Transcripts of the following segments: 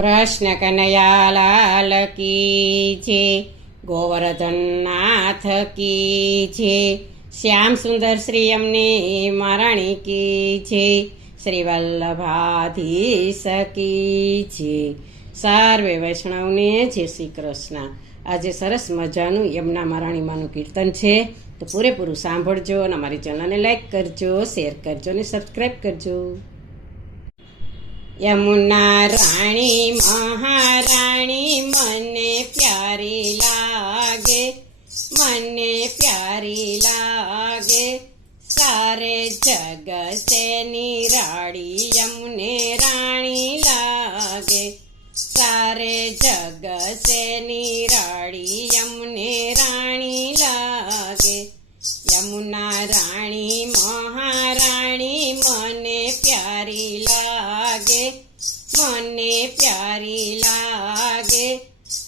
કૃષ્ણ કનૈયા લાલ કી છે, ગોવર્ધન નાથ કી છે, શ્યામ સુંદર શ્રી અમને મહારાણી કી છે, શ્રી વલ્લભાધીશ કી છે. સર્વે વૈષ્ણવને જય શ્રી કૃષ્ણ. આજે સરસ મજાનું યમુના મહારાણીમાનું કીર્તન છે, તો પૂરેપૂરું સાંભળજો અને અમારી ચેનલને લાઈક કરજો, શેર કરજો અને સબસ્ક્રાઈબ કરજો. યમુના રાણી મહારાણી મને પ્યારી લાગે, મને પ્યારી લાગે, સારે જગ સે નિરાળી યમુને રાણી લાગે, સારે જગ સે નિરાળી યમુને રાણી લાગે. યમુના રાણી મહારાણી મને પ્યારી લાગે, મને પ્યારી લાગે,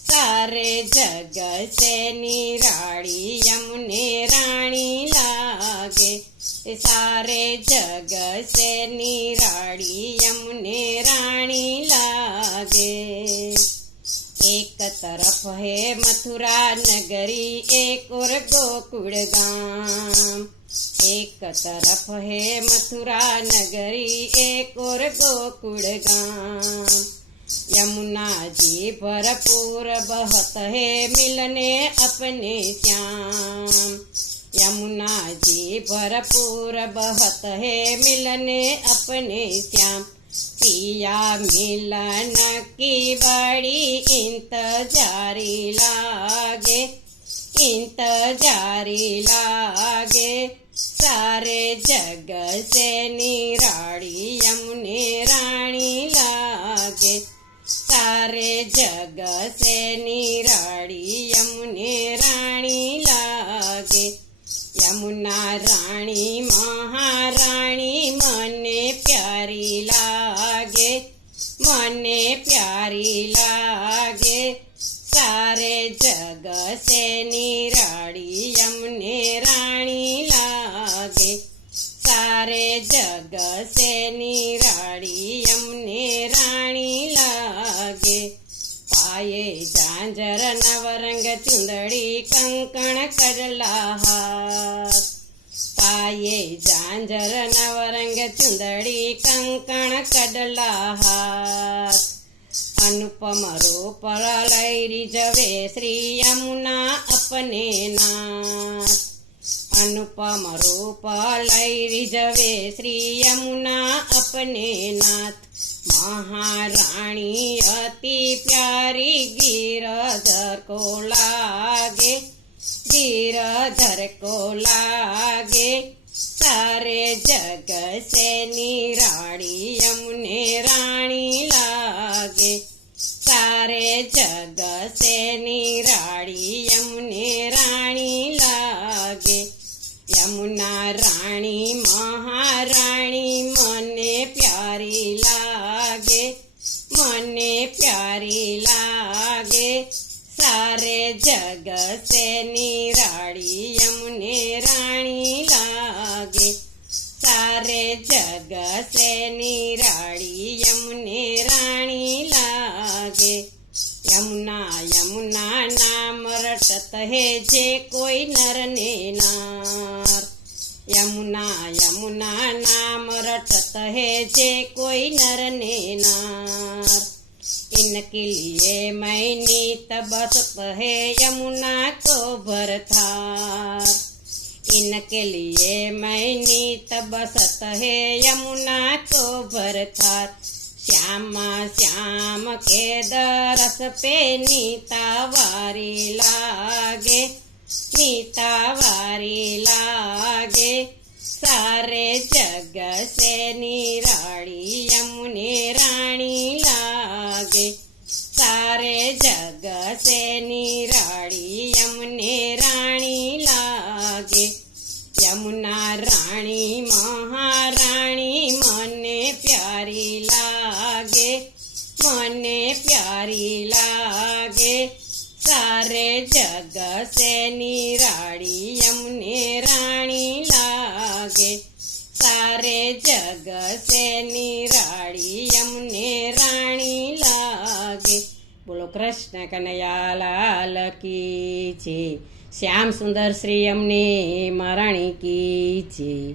સારે જગ સે નિરાળી યમુને રાણી લાગે, સારે જગ સે નિરાળી યમુને રાણી લાગે. एक तरफ है मथुरा नगरी, एक और गोकुल गाम, एक तरफ है मथुरा नगरी, एक और गोकुल गाम. यमुना जी भरपूर बहत है मिलने अपने श्याम, यमुना जी भरपूर बहत है मिलने अपने श्याम. पिया मिलन की बड़ी इंतजारी लागे, इंतजारी लागे, सारे जग से निराળી यमुने राणी लागे, सारे जग से निराળી यमुने राणी लागे. यमुना राणी महाराणी मने प्यारी लागे, मने प्यारी लागे, सारे जग से निराળી यमुने राणी लागे, सारे जग से निराળી यमुने राणी लागे. पाये झांझर नवरंग चुंदड़ी कंकण करला हाथ, पाये झांझर नवरंग चुंदड़ी कंकण कड़ला हाथ. अनुपम रूप लैरी जवे श्री यमुना अपने नाथ, अनुपम रूप लैरी जवे श्री यमुना अपने नाथ. महाराणी अति प्यारी गिरधर को लागे, गिरधर को लागे, सारे जग से निराળી यमुने राणी लागे, सारे जग से निराળી यमुने राणी लागे. यमुना राणी महाराणी मने प्यारी लागे, मने प्यारी लागे, सारे जग से निराળી यमुने राणी लागे, सारे जग से निराળી यमुने राणी लागे. यमुना यमुना नाम रटत है जे कोई नर ने नार, यमुना यमुना नाम रटत है जे कोई नर ने नार. इनके लिए मैं नीत बसत है यमुना को भरथार, इनके लिए मैं नीत बसत है यमुना को भरथार. श्यामा श्याम के दरस पे नीता वारी लागे, नीता वारी लागे, सारे जग से निराળી यमुने राणी लागे, सारे जग से निराળી यमुने राणी लागे. यमुना राणी महाराणी मने प्यारी लागे, मने प्यारी लागे, सारे जग से निराળી यमुने राणी लागे, सारे जग से निराળી यमुने राणी लागे. કૃષ્ણ કનૈયા લાલ કી છે. શ્યામ સુંદર શ્રી અમને મહારાણી કી છે.